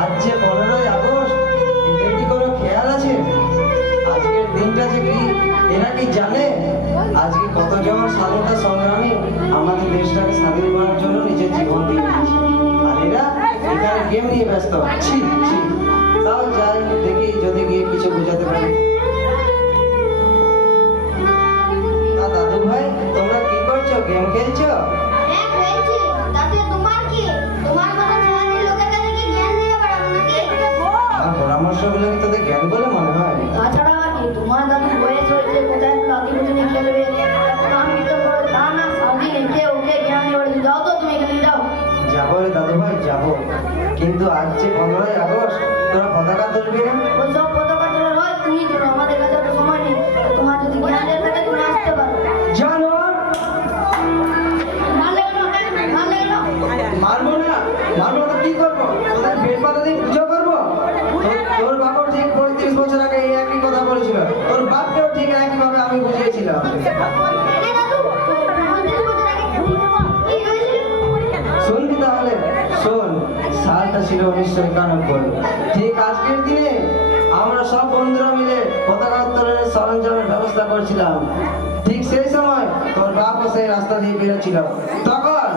আজ যে 15ই আগস্ট, এদের কি কোনো খেয়াল আছে? আজকের দিনটা যে কি এরা কি জানে? আজকে কতজন স্বাধীনতা সংগ্রামী আমাদের দেশটাকে স্বাধীন করার জন্য নিজের জীবন দিয়ে দিয়েছে, আর এরা এখানে গেম নিয়ে ব্যস্ত। ছি ছি। তাও যাই, দেখি যদি গিয়ে কিছু বোঝাতে পারি। দাদু ভাই, তোমরা কি করছো? গেম খেলছো? পরামর্শগুলো কি তোদের জ্ঞান বলে মনে হয়? তাছাড়া কি তোমার দাদু বয়স হয়েছে, কোথায় লাঠি বুঝে খেলবে? আমি তো বড় তা না, সামনে রেখে ওকে জ্ঞান দিয়ে যাও তো, তুমি এখানে যাও। যাবো রে দাদু ভাই, যাবো, কিন্তু আজ যে 15ই আগস্ট, তোরা পতাকা তুলবি না? ওইসব পতাকা তোলার হয় তুমি তোলো, আমাদের কাছে তো সময় নেই। তোমার যদি জ্ঞান দিয়ে থাকে তুমি আসতে পারো। জানোয়ার! মারলে কেন? মারলে কেন? মারবো না, মারবো তো কি করবো? তোদের পেট পাতা দিয়ে পুজো করবো? তোর বাবাও ঠিক 35 বছর আগে এই একই কথা বলেছিল, তোর বাপকেও ঠিক একইভাবে আমি বুঝিয়েছিলাম। শুনবি তাহলে? শোন, সালটা ছিল 1991। ঠিক আজকের দিনে আমরা সব বন্ধুরা মিলে পতাকা উত্তোলনের সরঞ্জামের ব্যবস্থা করছিলাম। ঠিক সেই সময় তোর বাপও সেই রাস্তা দিয়ে বেরোচ্ছিল। তখন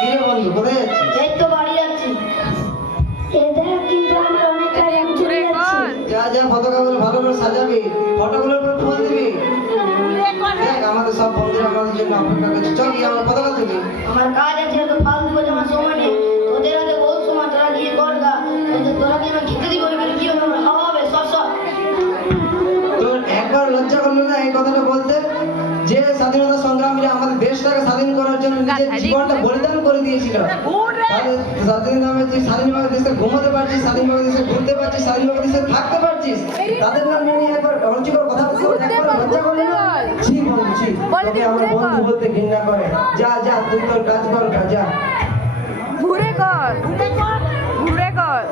কি রে বন্ধু, কোথায় যাচ্ছিস? এই তো বাড়ি যাচ্ছি। এটা কিন্তু আমরা অনেক আগে চলে যাচ্ছি। যা যা, পতাকাগুলো ভালো করে সাজাবি, ফটোগুলোর উপর ফুল দিবি। দেখ, আমাদের সব বন্ধুরা আমাদের জন্য অপেক্ষা করছে। চল গিয়ে আমার পতাকা তুলি। আমার কাজ আছে, তো ফালতু করে আমার সময় নেই। তোদের হাতে বহুত সময়, তোরা গিয়ে কর গা। তোরা কি আমি খেতে দিব? কি হবে? আমার খাওয়া হবে সব সব। তোর একবার লজ্জা করলো না এই কথাটা বলতে? যে স্বাধীনতা সংগ্রামীরা আমাদের দেশটাকে স্বাধীন করার জন্য নিজের জীবনটা বলিদান করে দিয়েছিল, তাদের স্বাধীনভাবে তুই স্বাধীনভাবে দেশে ঘুমাতে পারছিস, স্বাধীনভাবে দেশে ঘুরতে পারছিস, স্বাধীনভাবে দেশে থাকতে পারছিস, তাদের নাম নিয়ে একবার অরুচিকর কথা বলতে একবার লজ্জা করলো না? ছি বন্ধু, ছি। তোকে আমার বন্ধু বলতে ঘৃণা করে। যা যা, তুই তোর কাজ কর, যা। ঘুরে কর, ঘুরে কর।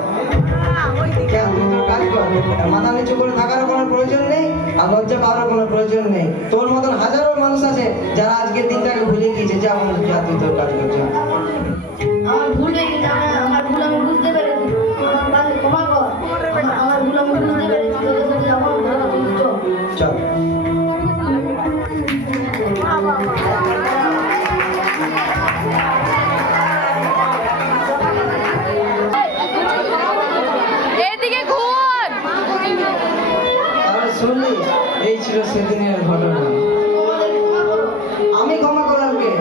কেন, তুই তোর কাজ কর। মাথা নিচু করে থাকার কোনো প্রয়োজন নেই, আর লজ্জা পাওয়ার কোনো প্রয়োজন নেই। তোর মতন হাজারো মানুষ আছে যারা আজকের দিনটাকে ভুলে গিয়েছে। যা বন্ধু, যা, তুই তোর কাজ কর, যা। আমার ভুল হয়ে গেছে, আমার ভুল আমি বুঝতে পেরেছি। আমার কাছে ক্ষমা কর। আমার ভুল আমি বুঝতে পেরেছি। তোদের সাথে যাবো, চল। এদিকে ঘুর। তাহলে শুনলি, এই ছিল সেদিনের ঘটনা। আমি ক্ষমা করার কে?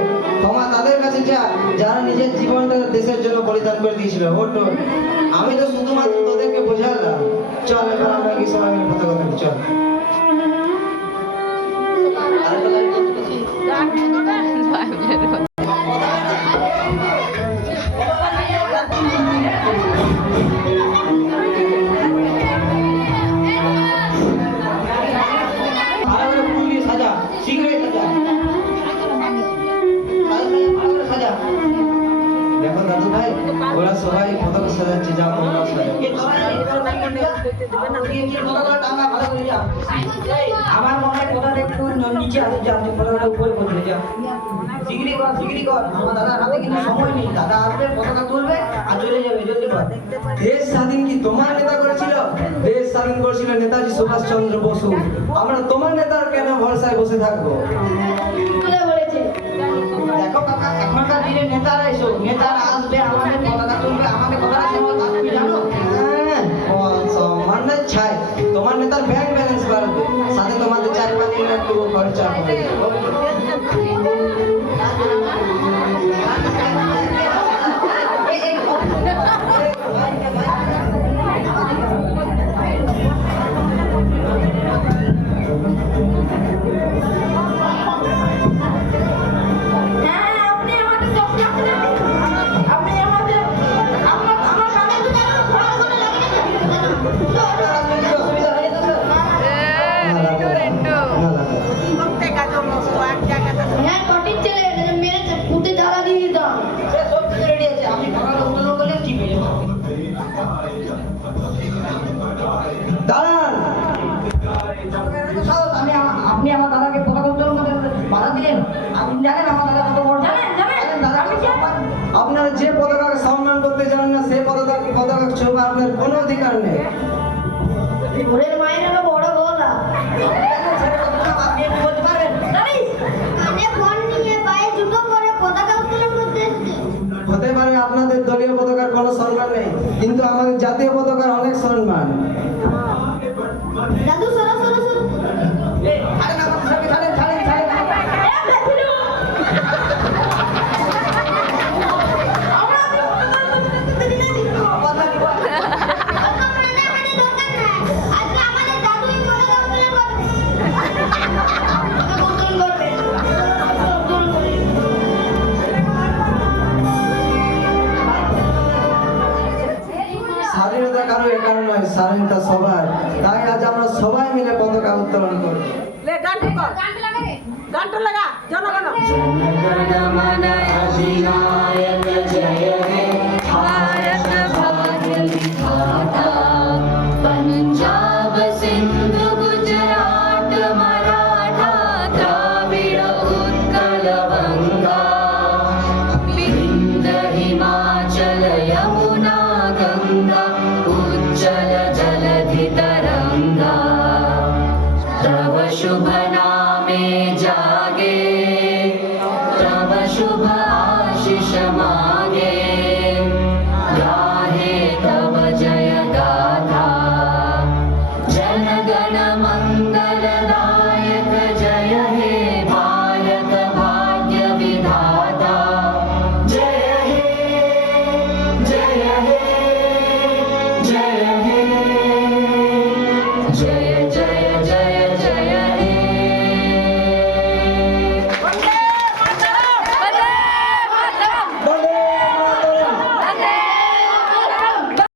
ক্ষমা তাদের কাছে যা যারা নিজের জীবনটা দেশের জন্য বলিদান করে দিয়েছিল। ওটো, আমি তো শুধুমাত্র তোদেরকে বোঝালাম। চল, এবার আমরা কি সবাই মিলে পতাকা তুলি, চল। সাজা, শীঘ্রই সাজা। দেখো দাদু ভাই, ওরা সবাই পতাকা সাজাচ্ছে। যা, তোমরা আমার মনে হয় পতাকা একটু নিচে আছে, যা তুই পতাকাটা উপরে করতে যা। শিগগিরি কর, শিগগিরি কর। আমার দাদার হাতে কিন্তু সময় নেই। দাদা আসবে, পতাকা তুলবে আর চলে যাবে। জলদি কর। দেশ স্বাধীন কি তোমার নেতা করেছিল? দেশ স্বাধীন করেছিল নেতাজি সুভাষ চন্দ্র বসু। আমরা তোমার নেতার কেন ভরসায় বসে থাকবো? বলেছে দেখো কাকা, এখনকার দিনে নেতারা এসো, নেতারা আসবে, আমাদের পতাকা তুলবে, আমাদের কথাটা শোনো। তুমি জানো সম্মান নাই ছাই। তোমার নেতার ব্যাংক ব্যালেন্স বাড়বে, সাথে তোমাদের 4-5 দিন একটু খরচা হবে। আপনি জানেন আমার দাদা কত বড় জানেন, জানেন। জানেন দাদা আমি কত জানি। সম্মান? আপনারা যে পতাকাকে সম্মান করতে জানেন না সেই পতাকা ছোঁয়ার আপনার কোনো অধিকার নেই। ঘুরের মায়ের হলো বড় গলা আপনি একটু বলতে পারবেন? জানিস কানে ফোন নিয়ে পায়ে জুতো পরে পতাকা উত্তোলন করতে এসছে হতে পারে আপনাদের দলীয় পতাকার কোনো সম্মান নেই, কিন্তু আমাদের জাতীয় পতাকার অনেক সম্মান। দাদু সরো সরো সরো এই, ছাড়েন আমার সঙ্গে, ছাড়েন, ছাড়েন, ছাড়েন। কথা কি বল? স্বাধীনতা কারো একার নয়, স্বাধীনতা সবার। তাই আজ আমরা সবাই মিলে পতাকা উত্তোলন করি। গানটা লাগা জনগণ पंजाब सिंध गुजरात मराठा द्राविड उत्कल बंगा विंध्य हिमाचल यमुना गंगा